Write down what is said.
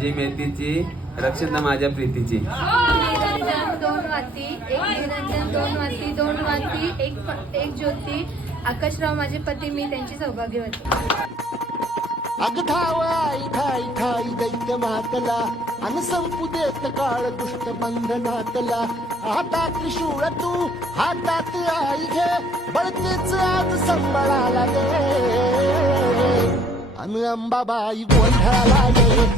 जी मेथीची रक्षिता माझ्या प्रीतीची. निरंजन 2 वाती, एक निरंजन 2 वाती, 2 वाती, एक ज्योती. आकाशराव माझे पती, मी त्यांची सौभाग्यवती. अग धाव आई ठाई ठाई दैत्य मातला अन संपू देत काळ दुष्ट बंधनातला. हातात त्रिशूळ तू हातात आई घे बळतेच आज संबळाला दे अन अंबाबाई गोंधळाला दे.